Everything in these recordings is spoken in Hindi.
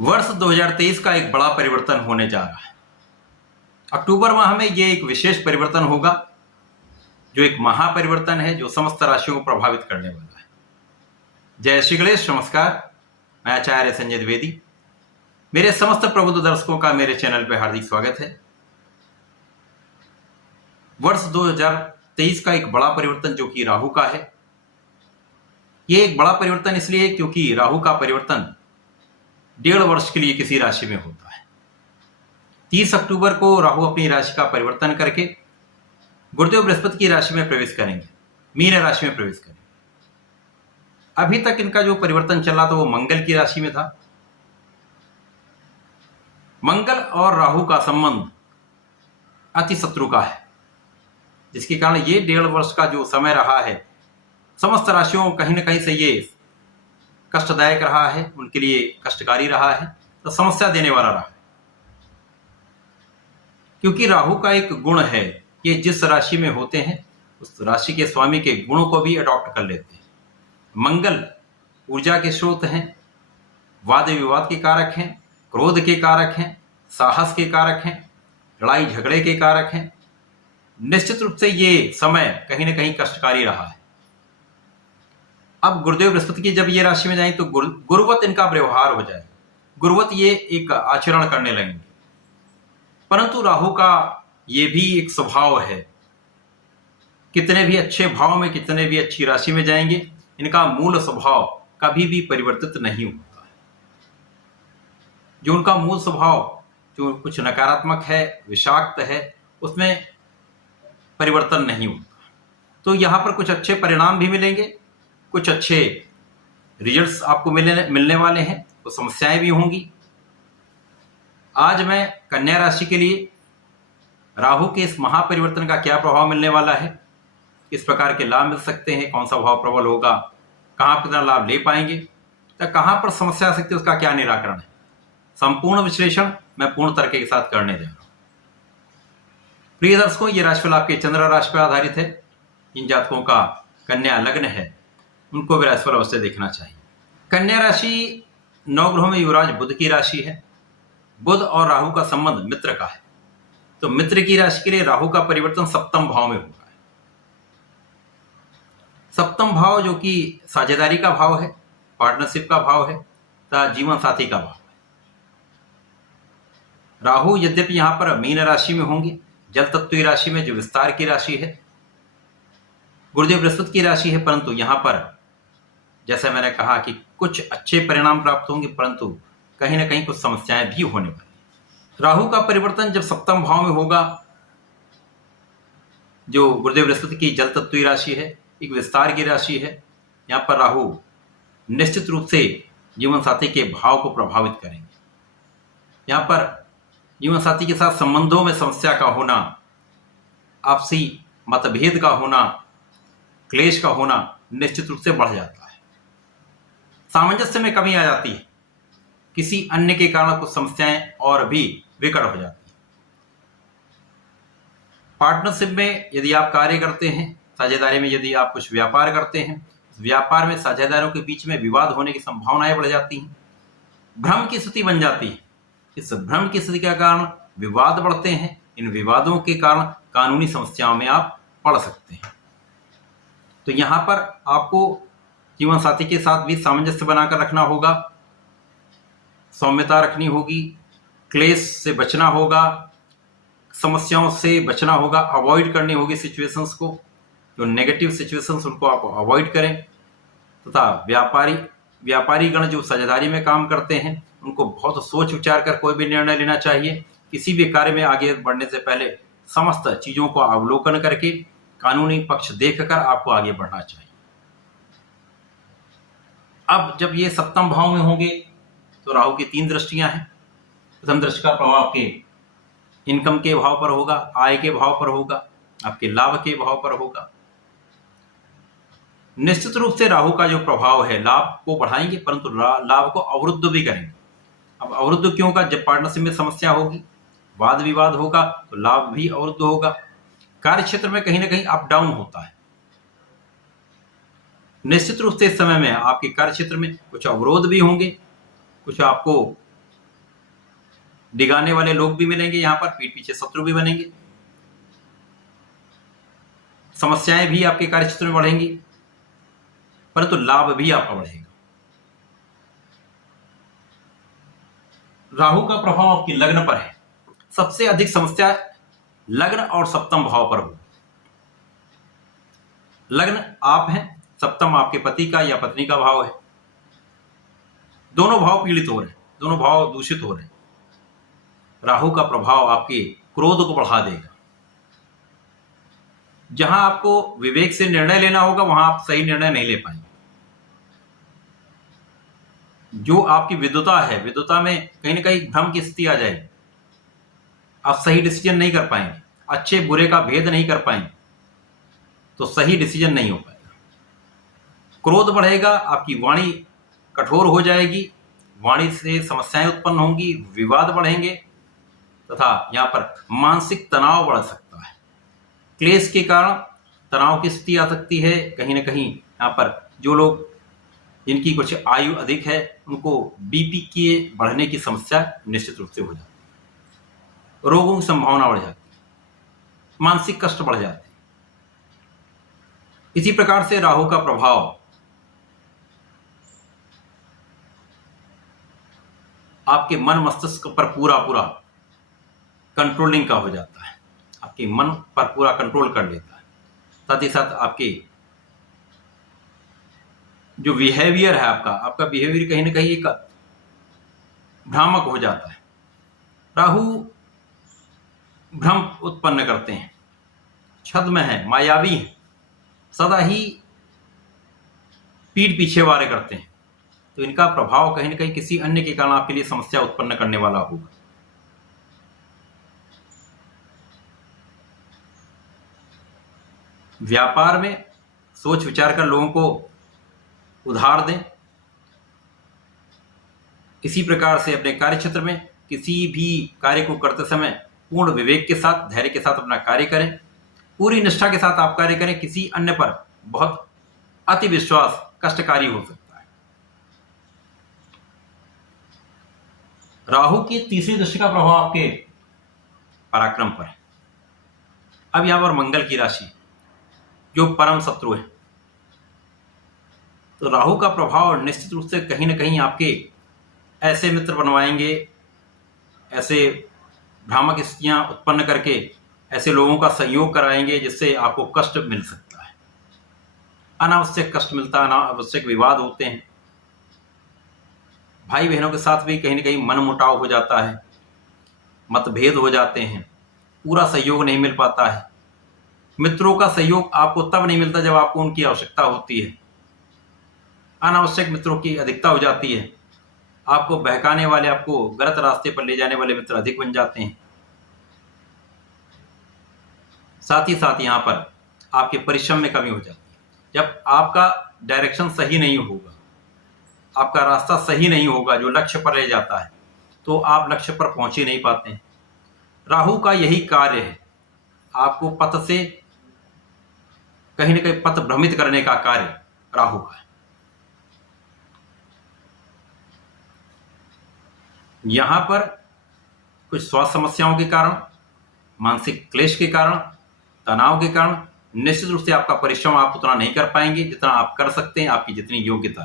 वर्ष 2023 का एक बड़ा परिवर्तन होने जा रहा है। अक्टूबर माह में ये एक विशेष परिवर्तन होगा, जो एक महापरिवर्तन है, जो समस्त राशियों को प्रभावित करने वाला है। जय श्री गणेश, नमस्कार। मैं आचार्य संजय द्विवेदी। मेरे समस्त प्रबुद्ध दर्शकों का मेरे चैनल पर हार्दिक स्वागत है। वर्ष 2023 का एक बड़ा परिवर्तन जो कि राहु का है। ये एक बड़ा परिवर्तन इसलिए क्योंकि राहु का परिवर्तन 1.5 वर्ष के लिए किसी राशि में होता है। 30 अक्टूबर को राहु अपनी राशि का परिवर्तन करके गुरुदेव बृहस्पति की राशि में प्रवेश करेंगे, मीन राशि में प्रवेश करेंगे। अभी तक इनका जो परिवर्तन चल रहा था वो मंगल की राशि में था। मंगल और राहु का संबंध अति शत्रु का है, जिसके कारण ये 1.5 वर्ष का जो समय रहा है, समस्त राशियों कहीं ना कहीं से ये कष्टदायक रहा है, उनके लिए कष्टकारी रहा है, तो समस्या देने वाला रहा है। क्योंकि राहु का एक गुण है, ये जिस राशि में होते हैं उस राशि के स्वामी के गुणों को भी अडॉप्ट कर लेते हैं। मंगल ऊर्जा के स्रोत हैं, वाद विवाद के कारक हैं, क्रोध के कारक हैं, साहस के कारक हैं, लड़ाई झगड़े के कारक हैं। निश्चित रूप से ये समय कहीं ना कहीं कष्टकारी रहा है। अब गुरुदेव बृहस्पति की जब ये राशि में जाएंगे तो गुरुवत इनका व्यवहार हो जाएगा, गुरुवत ये एक आचरण करने लगेंगे। परंतु राहु का ये भी एक स्वभाव है, कितने भी अच्छे भाव में, कितने भी अच्छी राशि में जाएंगे, इनका मूल स्वभाव कभी भी परिवर्तित नहीं होता है। जो उनका मूल स्वभाव जो कुछ नकारात्मक है, विषाक्त है, उसमें परिवर्तन नहीं होता। तो यहाँ पर कुछ अच्छे परिणाम भी मिलेंगे, कुछ अच्छे रिजल्ट्स आपको मिलने वाले हैं, तो समस्याएं भी होंगी। आज मैं कन्या राशि के लिए राहु के इस महापरिवर्तन का क्या प्रभाव मिलने वाला है, किस प्रकार के लाभ मिल सकते हैं, कौन सा भाव प्रबल होगा, कहाँ पर कितना लाभ ले पाएंगे, तो कहाँ पर समस्या आ सकती है, उसका क्या निराकरण है, संपूर्ण विश्लेषण मैं पूर्ण तरीके के साथ करने जा रहा हूँ। प्रिय दर्शकों, ये राशिफल आपके चंद्र राशि पर आधारित है। इन जातकों का कन्या लग्न है, उनको भी राशिफल अवश्य देखना चाहिए। कन्या राशि 9 ग्रहों में युवराज बुध की राशि है। बुध और राहु का संबंध मित्र का है, तो मित्र की राशि के लिए राहु का परिवर्तन सप्तम भाव में होगा। सप्तम भाव जो कि साझेदारी का भाव है, पार्टनरशिप का भाव है तथा जीवन साथी का भाव है। राहु यद्यपि यहां पर मीन राशि में होंगे, जल तत्व की राशि में, जो विस्तार की राशि है, गुरुदेव बृहस्पति की राशि है, परंतु यहां पर जैसे मैंने कहा कि कुछ अच्छे परिणाम प्राप्त होंगे, परंतु कहीं ना कहीं कुछ समस्याएं भी होने वाली। राहु का परिवर्तन जब सप्तम भाव में होगा, जो गुरुदेव बृहस्पति की जल तत्व की राशि है, एक विस्तार की राशि है, यहाँ पर राहु निश्चित रूप से जीवन साथी के भाव को प्रभावित करेंगे। यहाँ पर जीवन साथी के साथ संबंधों में समस्या का होना, आपसी मतभेद का होना, क्लेश का होना निश्चित रूप से बढ़ जाता है। सामंजस्य में कमी आ जाती है, किसी अन्य के कारण कुछ समस्याएं और भी विकट हो जाती हैं। पार्टनरशिप में यदि आप कार्य करते हैं, साझेदारी में यदि आप कुछ व्यापार करते हैं, व्यापार में साझेदारों के बीच में विवाद होने की संभावनाएं बढ़ जाती हैं, भ्रम की स्थिति बन जाती है। इस भ्रम की स्थिति के कारण विवाद बढ़ते हैं। इन विवादों के कारण कानूनी समस्याओं में आप पड़ सकते हैं। तो यहाँ पर आपको जीवन साथी के साथ भी सामंजस्य बनाकर रखना होगा, सौम्यता रखनी होगी, क्लेश से बचना होगा, समस्याओं से बचना होगा, अवॉइड करनी होगी सिचुएशंस को, जो नेगेटिव सिचुएशंस उनको आप अवॉइड करें। तथा व्यापारी गण जो साझेदारी में काम करते हैं, उनको बहुत सोच विचार कर कोई भी निर्णय लेना चाहिए। किसी भी कार्य में आगे बढ़ने से पहले समस्त चीजों को अवलोकन करके, कानूनी पक्ष देखकर आपको आगे बढ़ना चाहिए। अब जब ये सप्तम भाव में होंगे तो राहु की 3 दृष्टियां हैं। प्रथम दृष्टि का प्रभाव आपके इनकम के भाव पर होगा, आय के भाव पर होगा, आपके लाभ के भाव पर होगा। निश्चित रूप से राहु का जो प्रभाव है, लाभ को बढ़ाएंगे, परंतु लाभ को अवरुद्ध भी करेंगे। अब अवरुद्ध क्यों होगा? जब पार्टनरशिप में समस्या होगी, वाद विवाद होगा, तो लाभ भी अवरुद्ध होगा। कार्य क्षेत्र में कहीं ना कहीं अप डाउन होता है। निश्चित रूप से इस समय में आपके कार्य क्षेत्र में कुछ अवरोध भी होंगे, कुछ आपको डिगाने वाले लोग भी मिलेंगे, यहाँ पर पीठ पीछे शत्रु भी बनेंगे, समस्याएं भी आपके कार्यक्षेत्र में बढ़ेंगी, परंतु लाभ भी आपका बढ़ेगा। राहु का प्रभाव आपकी लग्न पर है। सबसे अधिक समस्या लग्न और सप्तम भाव पर हो। लग्न आप हैं, सप्तम आपके पति का या पत्नी का भाव है। दोनों भाव पीड़ित हो रहे हैं, दोनों भाव दूषित हो रहे हैं। राहु का प्रभाव आपके क्रोध को बढ़ा देगा। जहां आपको विवेक से निर्णय लेना होगा वहां आप सही निर्णय नहीं ले पाएंगे। जो आपकी विद्वता है, विद्वता में कहीं ना कहीं भ्रम की स्थिति आ जाएगी। आप सही डिसीजन नहीं कर पाएंगे, अच्छे बुरे का भेद नहीं कर पाएंगे, तो सही डिसीजन नहीं हो पाएगा। क्रोध बढ़ेगा, आपकी वाणी कठोर हो जाएगी, वाणी से समस्याएं उत्पन्न होंगी, विवाद बढ़ेंगे तथा यहाँ पर मानसिक तनाव बढ़ सकता है। क्लेश के कारण तनाव की स्थिति आ सकती है। कहीं ना कहीं यहाँ पर जो लोग जिनकी कुछ आयु अधिक है उनको बीपी के बढ़ने की समस्या निश्चित रूप से हो जाती है, रोगों की संभावना बढ़ जाती है, मानसिक कष्ट बढ़ जाते हैं। इसी प्रकार से राहु का प्रभाव आपके मन मस्तिष्क पर पूरा कंट्रोलिंग का हो जाता है, आपके मन पर पूरा कंट्रोल कर लेता है। साथ ही साथ आपके जो बिहेवियर है आपका बिहेवियर कहीं ना कहीं एक भ्रामक हो जाता है। राहु भ्रम उत्पन्न करते हैं, छद्म है, मायावी है, सदा ही पीठ पीछे वारे करते हैं, तो इनका प्रभाव कहीं ना कहीं किसी अन्य के कारण आपके लिए समस्या उत्पन्न करने वाला होगा। व्यापार में सोच विचार कर लोगों को उधार दें। इसी प्रकार से अपने कार्य क्षेत्र में किसी भी कार्य को करते समय पूर्ण विवेक के साथ, धैर्य के साथ अपना कार्य करें, पूरी निष्ठा के साथ आप कार्य करें। किसी अन्य पर बहुत अति विश्वास कष्टकारी हो सकता है। राहु की तीसरी दृष्टि का प्रभाव आपके पराक्रम पर है। अब यहां पर मंगल की राशि जो परम शत्रु है, तो राहु का प्रभाव निश्चित रूप से कहीं ना कहीं आपके ऐसे मित्र बनवाएंगे, ऐसे भ्रामक स्थितियां उत्पन्न करके ऐसे लोगों का सहयोग कराएंगे जिससे आपको कष्ट मिल सकता है। अनावश्यक कष्ट मिलता है, अनावश्यक विवाद होते हैं। भाई बहनों के साथ भी कहीं ना कहीं मनमुटाव हो जाता है, मतभेद हो जाते हैं, पूरा सहयोग नहीं मिल पाता है। मित्रों का सहयोग आपको तब नहीं मिलता जब आपको उनकी आवश्यकता होती है। अनावश्यक मित्रों की अधिकता हो जाती है। आपको बहकाने वाले, आपको गलत रास्ते पर ले जाने वाले मित्र अधिक बन जाते हैं। साथ ही साथ यहाँ पर आपके परिश्रम में कमी हो जाती है। जब आपका डायरेक्शन सही नहीं होगा, आपका रास्ता सही नहीं होगा जो लक्ष्य पर ले जाता है, तो आप लक्ष्य पर पहुंच ही नहीं पाते हैं। राहु का यही कार्य है, आपको पथ से कहीं ना कहीं पथ भ्रमित करने का कार्य राहु का है। यहां पर कुछ स्वास्थ्य समस्याओं के कारण, मानसिक क्लेश के कारण, तनाव के कारण निश्चित रूप से आपका परिश्रम आप उतना नहीं कर पाएंगे जितना आप कर सकते हैं। आपकी जितनी योग्यता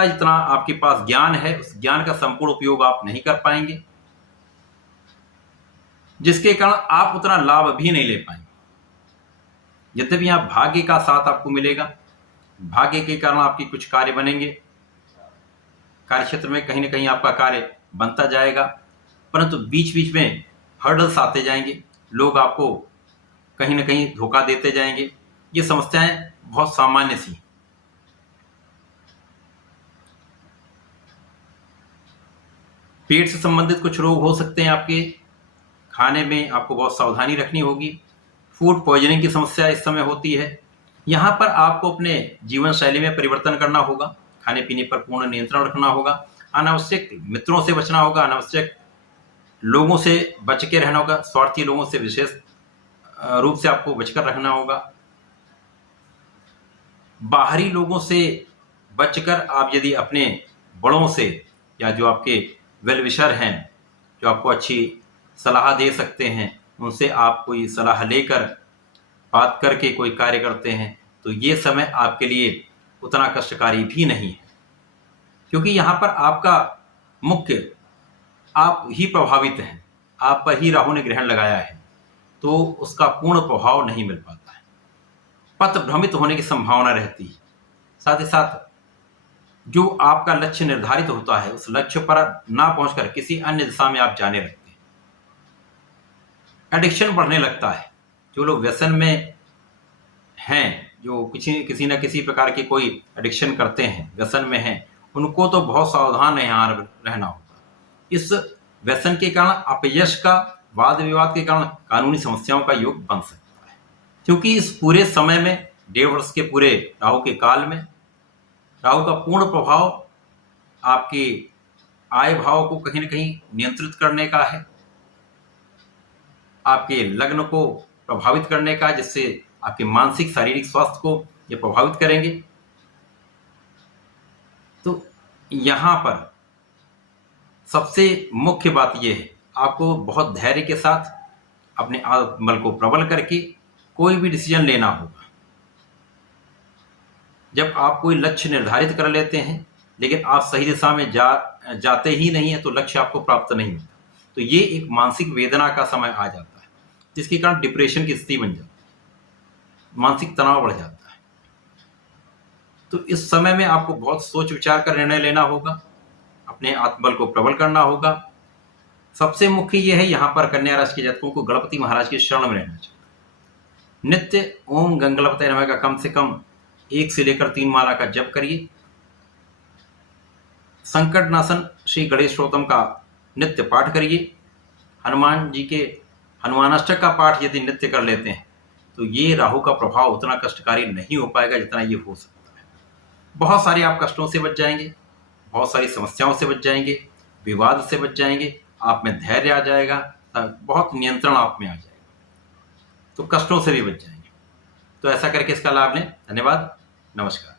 है, जितना आपके पास ज्ञान है, उस ज्ञान का संपूर्ण उपयोग आप नहीं कर पाएंगे, जिसके कारण आप उतना लाभ भी नहीं ले पाएंगे। यद्यपि यहां भाग्य का साथ आपको मिलेगा, भाग्य के कारण आपके कुछ कार्य बनेंगे, कार्य क्षेत्र में कहीं ना कहीं आपका कार्य बनता जाएगा, परंतु बीच बीच में हर्डल्स आते जाएंगे, लोग आपको कहीं ना कहीं धोखा देते जाएंगे। ये समस्याएं बहुत सामान्य सी। पेट से संबंधित कुछ रोग हो सकते हैं आपके, खाने में आपको बहुत सावधानी रखनी होगी। फूड पॉइजनिंग की समस्या इस समय होती है। यहाँ पर आपको अपने जीवन शैली में परिवर्तन करना होगा, खाने पीने पर पूर्ण नियंत्रण रखना होगा, अनावश्यक मित्रों से बचना होगा, अनावश्यक लोगों से बच के रहना होगा, स्वार्थी लोगों से विशेष रूप से आपको बचकर रखना होगा। बाहरी लोगों से बचकर आप यदि अपने बड़ों से या जो आपके वेल विशर हैं जो आपको अच्छी सलाह दे सकते हैं, उनसे आप कोई सलाह लेकर बात करके कोई कार्य करते हैं, तो ये समय आपके लिए उतना कष्टकारी भी नहीं है, क्योंकि यहाँ पर आपका मुख्य आप ही प्रभावित हैं, आप पर ही राहु ने ग्रहण लगाया है, तो उसका पूर्ण प्रभाव नहीं मिल पाता है। पथ भ्रमित होने की संभावना रहती है। साथ ही साथ जो आपका लक्ष्य निर्धारित होता है, उस लक्ष्य पर ना पहुंचकर किसी अन्य दिशा में आप जाने लगते हैं। एडिक्शन बढ़ने लगता है। जो लोग व्यसन में हैं, जो किसी न किसी प्रकार की कोई एडिक्शन करते हैं, व्यसन में हैं, उनको तो बहुत सावधान यहाँ रहना होगा। इस व्यसन के कारण अपयश का, वाद विवाद के कारण कानूनी समस्याओं का योग बन सकता है, क्योंकि इस पूरे समय में 1.5 वर्ष के पूरे राहु के काल में राहु का पूर्ण प्रभाव आपके आय भाव को कहीं न कहीं नियंत्रित करने का है, आपके लग्न को प्रभावित करने का, जिससे आपके मानसिक शारीरिक स्वास्थ्य को ये प्रभावित करेंगे। तो यहाँ पर सबसे मुख्य बात यह है, आपको बहुत धैर्य के साथ अपने आत्मबल को प्रबल करके कोई भी डिसीजन लेना होगा। जब आप कोई लक्ष्य निर्धारित कर लेते हैं लेकिन आप सही दिशा में जाते ही नहीं है, तो लक्ष्य आपको प्राप्त नहीं होता। तो ये एक मानसिक वेदना का समय आ जाता है, जिसके कारण डिप्रेशन की स्थिति बन जाती है, मानसिक तनाव बढ़ जाता है। तो इस समय में आपको बहुत सोच विचार कर निर्णय लेना होगा, अपने आत्मबल को प्रबल करना होगा। सबसे मुख्य यह है, यहाँ पर कन्या राशि के जातकों को गणपति महाराज के शरण में रहना चाहिए। नित्य ओम गंगलपते नमः का कम से कम 1 से लेकर 3 माला का जप करिए। संकट नाशन श्री गणेश स्तोत्रम का नित्य पाठ करिए। हनुमान जी के हनुमानाष्टक का पाठ यदि नित्य कर लेते हैं, तो ये राहु का प्रभाव उतना कष्टकारी नहीं हो पाएगा जितना ये हो सकता है। बहुत सारे आप कष्टों से बच जाएंगे, बहुत सारी समस्याओं से बच जाएंगे, विवाद से बच जाएंगे, आप में धैर्य आ जाएगा, बहुत नियंत्रण आप में आ जाएगा, तो कष्टों से भी बच जाएंगे। तो ऐसा करके इसका लाभ लें। धन्यवाद, नमस्कार।